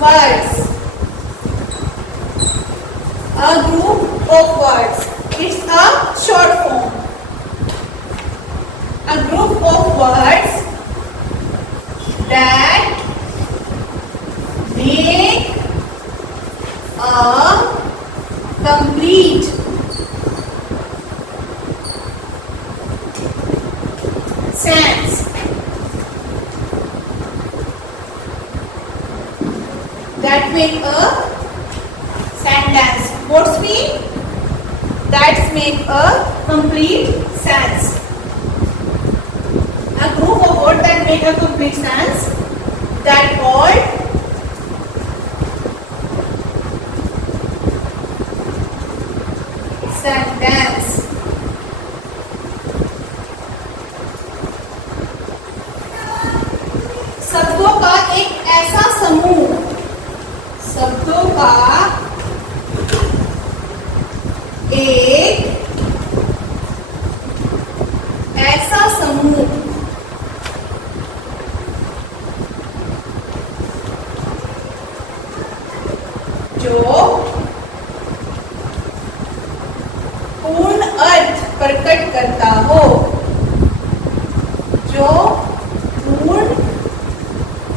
words. A group of words. It's a short form. A group of words that make a complete sense. That make a sentence. What's mean? That make a complete sense. A group of words that make a complete sense, that called sentence. शब्दों का एक ऐसा समूह, शब्दों का एक ऐसा समूह जो पूर्ण अर्थ प्रकट करता हो, जो पूर्ण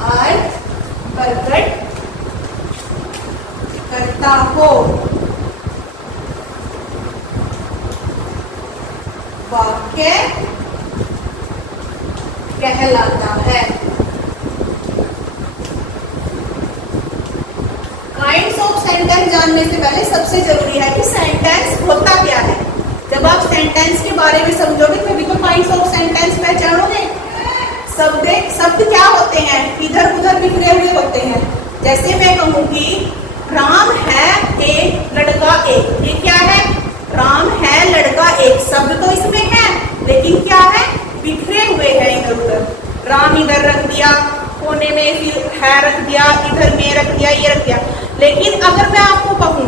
अर्थ प्रकट करता हो, वाक्य कहलाता है। काइंड्स ऑफ सेंटेंस जानने से पहले सबसे जरूरी है कि सेंटेंस होता क्या है। जब आप सेंटेंस के बारे में समझोगे तभी तो काइंड्स ऑफ सेंटेंस पहचानोगे। शब्द क्या होते हैं? इधर उधर बिखरे हुए होते हैं। जैसे मैं कहूँगी राम है एक लड़का एक, ये क्या है? राम है लड़का एक, शब्द तो इसमें है लेकिन क्या है? बिखरे हुए हैं इधर उधर। राम इधर रख दिया कोने में, फिर है रख दिया, इधर में रख दिया, ये रख दिया। लेकिन अगर मैं आपको कहूँ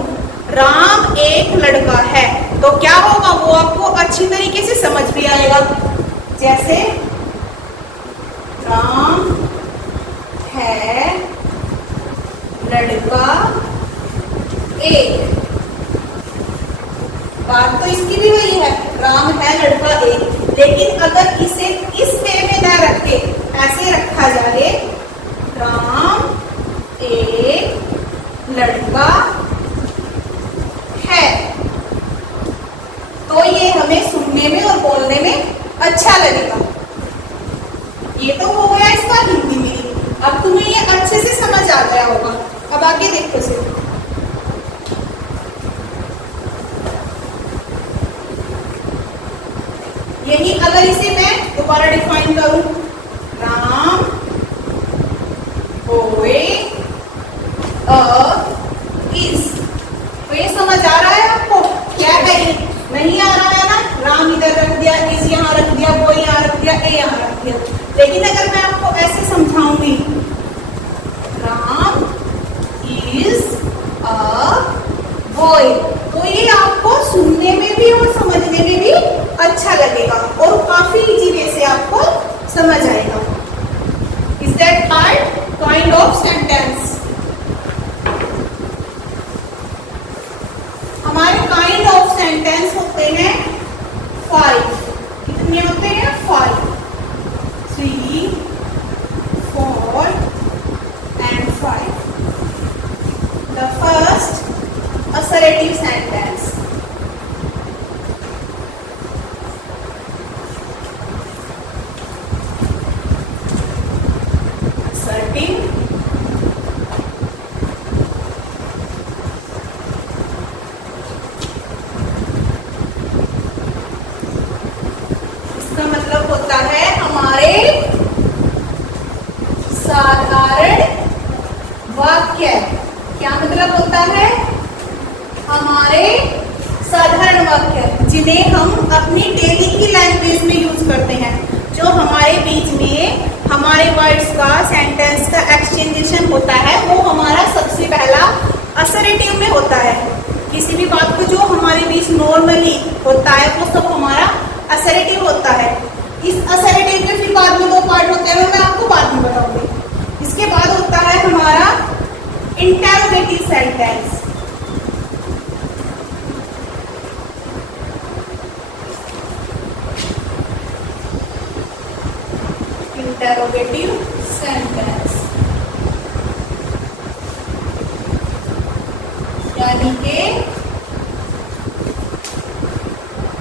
राम एक लड़का है तो क्या होगा? वो आपको अच्छी तरीके से समझ भी आएगा। जैसे राम है लड़का एक, बात तो इसकी भी वही है, राम है लड़का एक। लेकिन अगर इसे इस वे में ना रख के ऐसे रखा जाए, राम एक लड़का है, तो ये हमें सुनने में और बोलने में अच्छा लगेगा। ये तो हो गया इसका हिंदी में। अब तुम्हें ये अच्छे से समझ आ गया होगा। अब आगे देखो से यही अगर इसे मैं दोबारा डिफाइन करूं, राम होए इज, तो ये समझ आ रहा है आपको? क्या है ये? नहीं आ रहा है ना? राम इधर रख दिया, इज यहाँ रख दिया, वो यहाँ रख दिया, ए यहाँ रख दिया। लेकिन अगर मैं आपको ऐसे समझाऊंगी, राम इज अ बॉय, तो ये आपको सुनने में भी और समझने में भी अच्छा लगेगा और काफी इजी वे से आपको समझ आएगा। Is that part kind of sentence? हमारे काइंड ऑफ सेंटेंस होते हैं 5। कितने होते हैं? 5, 3, 4 and 5. The first, assertive sentence. Assertive, इसका मतलब होता है हमारे साधारण वाक्य। क्या मतलब होता है? हमारे साधारण वाक्य जिन्हें हम अपनी डेली की लैंग्वेज में यूज करते हैं, जो हमारे बीच में हमारे वर्ड्स का, सेंटेंस का एक्सचेंजेशन होता है, वो हमारा सबसे पहला असर्टिव में होता है। किसी भी बात को जो हमारे बीच नॉर्मली होता है वो सब हमारा असर्टिव होता है। इस असर्टिव के फिर बाद में 2 पार्ट होते हैं, मैं आपको बाद में बताऊंगी। इसके बाद होता है हमारा इंटेरोगेटिव सेंटेंस। इंटेरोगेटिव सेंटेंस यानी कि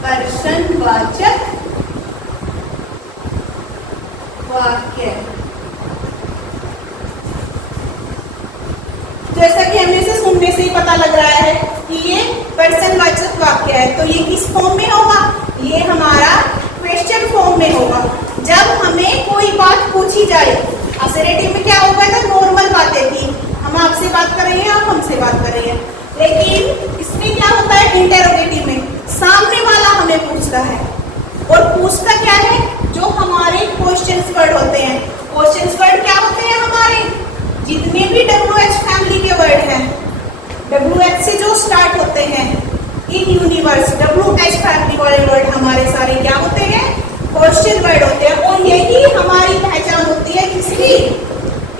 प्रश्नवाचक वाक्य। जैसा कि हमें इसे सुनने से ही पता लग रहा है कि ये प्रश्नवाचक वाक्य है, तो ये किस फॉर्म में होगा? ये हमारा क्वेश्चन फॉर्म में होगा। जब हमें कोई बात पूछी जाए, असरेटिव में क्या होगा ना, नॉर्मल बातें थी, हम आपसे बात कर रहे हैं, आप हमसे बात कर रहे हैं, लेकिन इसमें क्या होता है, इंटेरोगेटिव में सामने वाला हमें पूछता है, और पूछता क्या है, जो हमारे क्वेश्चंस वर्ड होते हैं। क्वेश्चंस वर्ड क्या होते हैं? हमारे जितने भी WH फैमिली के वर्ड हैं, WH से जो स्टार्ट होते हैं इन यूनिवर्स, WH फैमिली वाले वर्ड हमारे सारे क्या होते हैं? क्वेश्चन वर्ड होते हैं। और यही हमारी पहचान होती है किसकी?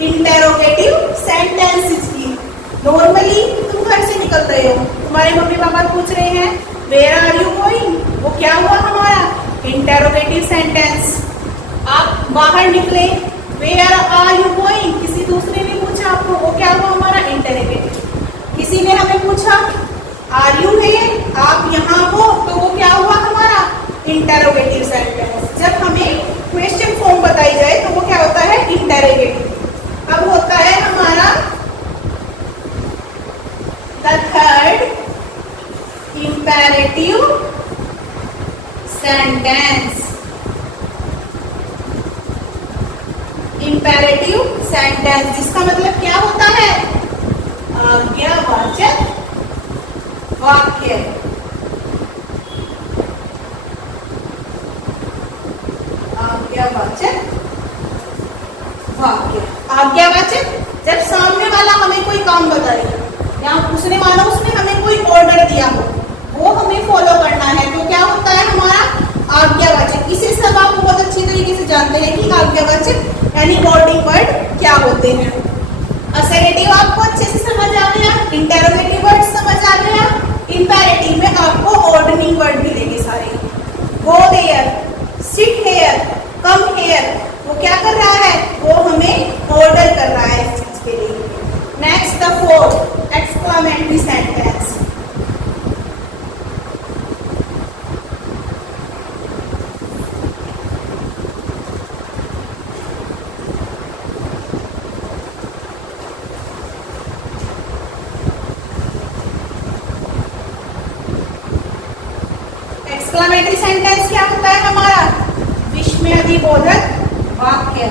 इंटेरोगेटिव सेंटेंसेस की। नॉर्मली तुम घर से निकल रहे हो, तुम्हारे मम्मी पापा पूछ रहे हैं वेयर आर यू गोइंग, वो क्या हुआ हमारा? Interrogative sentence. आप बाहर निकले, वेयर आर यू गोइंग, किसी दूसरे ने पूछा आपको, वो क्या हुआ हमारा? इंटेरोगेटिव। किसी ने हमें पूछा आर यू हियर, आप यहाँ हो, तो वो क्या हुआ हमारा? Interrogative sentence. जब हमें क्वेश्चन फॉर्म बताई जाए तो वो क्या होता है? इंटेरोगेटिव। अब होता है हमारा the third imperative sentence. Imperative sentence जिसका मतलब क्या होता है? आज्ञावाचक वाक्य। आज्ञावाचक वाक्य। आज्ञावाचक जब सामने वाला हमें कोई काम बताए, या उसने मानो उसने हमें कोई ऑर्डर दिया हो, वो हमें फॉलो करना है, तो क्या होता है हमारा? आज्ञावाचक। इसे सब आप बहुत अच्छी तरीके से जानते हैं कि आज्ञावाचक यानी ऑर्डिंग वर्ड क्या होते हैं। असरेटिव आपको अच्छे से समझ आ गया, इंटेरोगेटिव वर्ड समझ आ गया, इंपेरेटिव में आपको ऑर्डनिंग वर्ड मिलेंगे सारे। Go there, sit here, come here, वो क्या कर रहा है? वो हमें ऑर्डर कर रहा है इस चीज के लिए। Next the fourth exclamatory sentence. Exclamatory sentence क्या होता है हमारा? विस्मयादिबोधक वाक्य।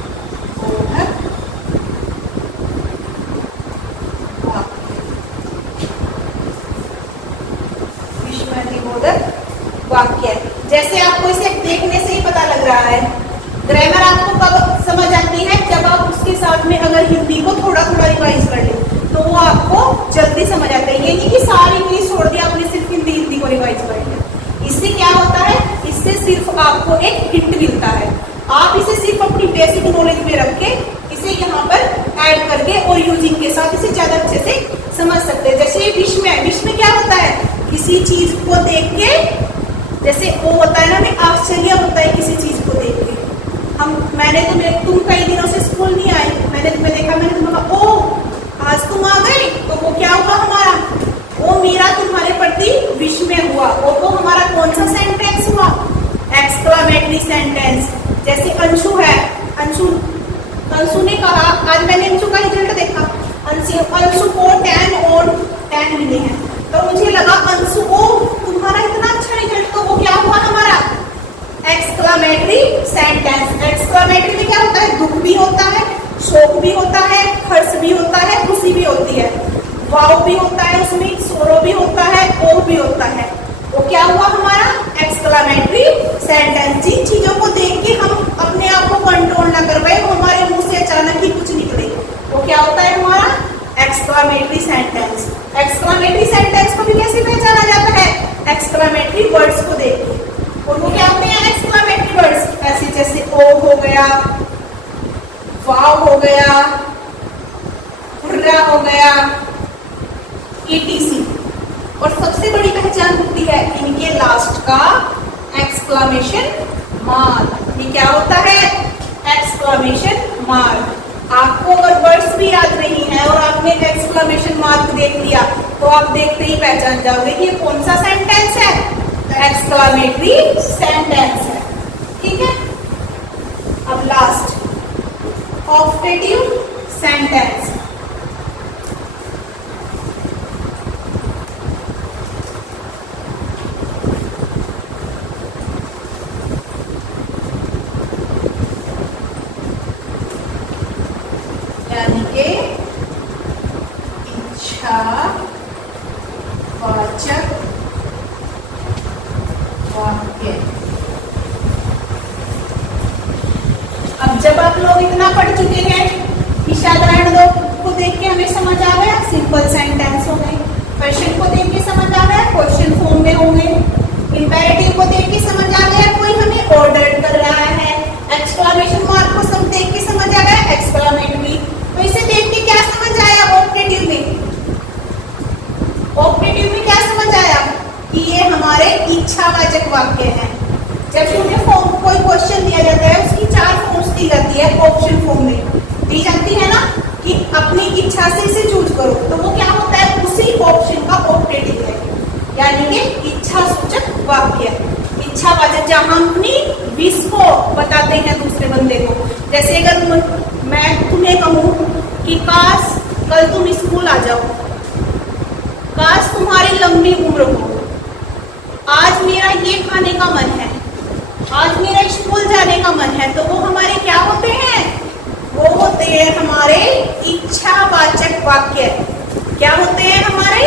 विस्मयादिबोधक वाक्य। विस्मयादिबोधक वाक्य। जैसे आपको इसे देखने से ही पता लग रहा है, ग्रामर आपको कब समझ आती है? जब आप उसके साथ में अगर हिंदी को थोड़ा थोड़ा रिवाइज कर ले तो वो आपको जल्दी समझ आता है। ये नहीं कि सारी इंग्लिश छोड़ दिया आपने, सिर्फ हिंदी को रिवाइज कर लिया। इससे क्या होता है? इससे सिर्फ आपको एक हिंट मिलता है। आप इसे सिर्फ अपनी बेसिक नॉलेज में रख के इसे यहाँ पर ऐड करके और यूजिंग के साथ इसे ज्यादा अच्छे से समझ सकते हैं। जैसे विस्मय, विस्मय क्या होता है? किसी चीज को देख के, जैसे वो होता है ना, हमें आश्चर्य होता है किसी चीज को देख के। तुम कई दिनों से स्कूल नहीं आए, मैंने तुम्हें देखा, मैंने तुम्हें कहा ओ आज तुम आ गए, तो वो क्या हुआ हमारा? वो मेरा तुम्हारे प्रति विस्मय हुआ। वो हमारा कौन सा सेंटेंस हुआ? Exclamatory sentence. जैसे अंशु है, अंशु ने कहा आज मैंने अंशु का रिजल्ट देखा, अंशु को 10 और 10 मिले हैं, तो मुझे लगा अंशु को तुम्हारा इतना अच्छा रिजल्ट, तो वो क्या हुआ हमारा? Exclamatory sentence. एक्सक्लेमेटरी में क्या होता है? दुख भी होता है, शोक भी होता है, हर्ष भी होता है, खुशी भी होती है, वाव भी होता है, उसमें सोरो भी होता है, ओ भी होता है। वो क्या हुआ हमारा? Exclamatory sentence. जिन चीजों को देख के हम अपने आप को कंट्रोल ना कर पाए, वो हमारे मुंह से अचानक ही कुछ निकले, वो क्या होता है हमारा? Exclamatory sentence. एक्सक्लेमेटरी सेंटेंस को भी कैसे पहचाना जाता है? एक्सक्लेमेटरी वर्ड्स को देख के। गया, वाव हो गया, हुर्रा हो गया, etc। और सबसे बड़ी पहचान होती है इनके लास्ट का एक्सक्लेमेशन मार्क। ये क्या होता है? Exclamation mark. आपको अगर वर्ड्स भी याद नहीं है और आपने एक्सक्लेमेशन मार्क देख लिया तो आप देखते ही पहचान जाओगे कि ये कौन सा सेंटेंस है, एक्सक्लेमेटरी सेंटेंस है। ठीक है, अब लास्ट ऑप्टेटिव सेंटेंस। यानी कि इच्छावाचक वाक्य। अब जब आप लोग इतना पढ़ चुके हैं कि साधारण को देख के हमें समझ आ गया, सिंपल सेंटेंस हो गए, क्वेश्चन को देख के समझ आ गया, क्वेश्चन फॉर्म में होंगे, इंपेरेटिव को देख के समझ आ गया कोई हमें ऑर्डर कर रहा है, एक्सक्लेमेशन मार्क को सब देख के समझ आ गया एक्सक्लेमेटरी। तो इसे देख के क्या समझ आया? ऑप्टेटिव में, ऑप्टेटिव में क्या समझ आया कि ये हमारे इच्छावाचक वाक्य हैं। जब तुम्हें फॉर्म कोई क्वेश्चन दिया जाता है उसकी 4 फॉर्म्स दी जाती है, ऑप्शन फॉर्म में दी जाती है ना कि अपनी इच्छा से इसे चूज करो, तो वो क्या होता है? उसी ऑप्शन का ऑप्टेटिव है, यानी कि इच्छा सूचक वाक्य। इच्छावाचक जहां हम अपनी विश को बताते हैं दूसरे बंदे को। जैसे अगर मैं तुम्हें कहूं कि काश कल तुम स्कूल आ जाओ, काश तुम्हारी लंबी उम्र हो, आज मेरा ये खाने का मन है, आज मेरा स्कूल जाने का मन है, तो वो हमारे क्या होते हैं? वो होते हैं हमारे इच्छावाचक वाक्य। क्या होते हैं हमारे?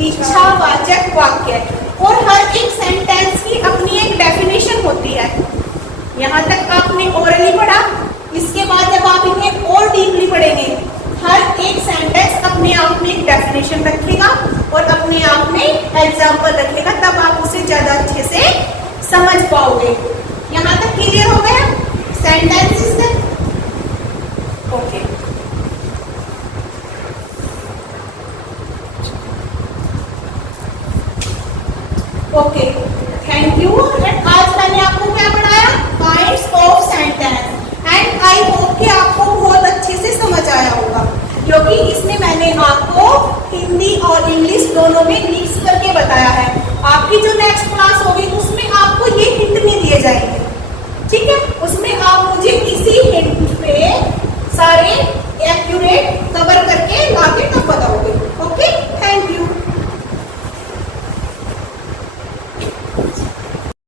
इच्छावाचक वाक्य। और हर एक सेंटेंस की अपनी एक डेफिनेशन होती है। यहाँ तक आपने ओरली पढ़ा, इसके बाद जब आप इन्हें और डीपली पढ़ेंगे, हर एक सेंटेंस अपने आप में एक डेफिनेशन रखेगा और अपने आप में एग्जाम्पल रखेगा, तब आप उसे ज्यादा अच्छे से समझ पाओगे। यहाँ तक क्लियर हो गया सेंटेंसेस से? Okay, okay, thank you. आज मैंने आपको क्या पढ़ाया? Kinds of sentence. And I hope कि आपको बहुत अच्छे से समझ आया होगा, क्योंकि इसमें मैंने आपको हिंदी और इंग्लिश दोनों में मिक्स करके बताया है।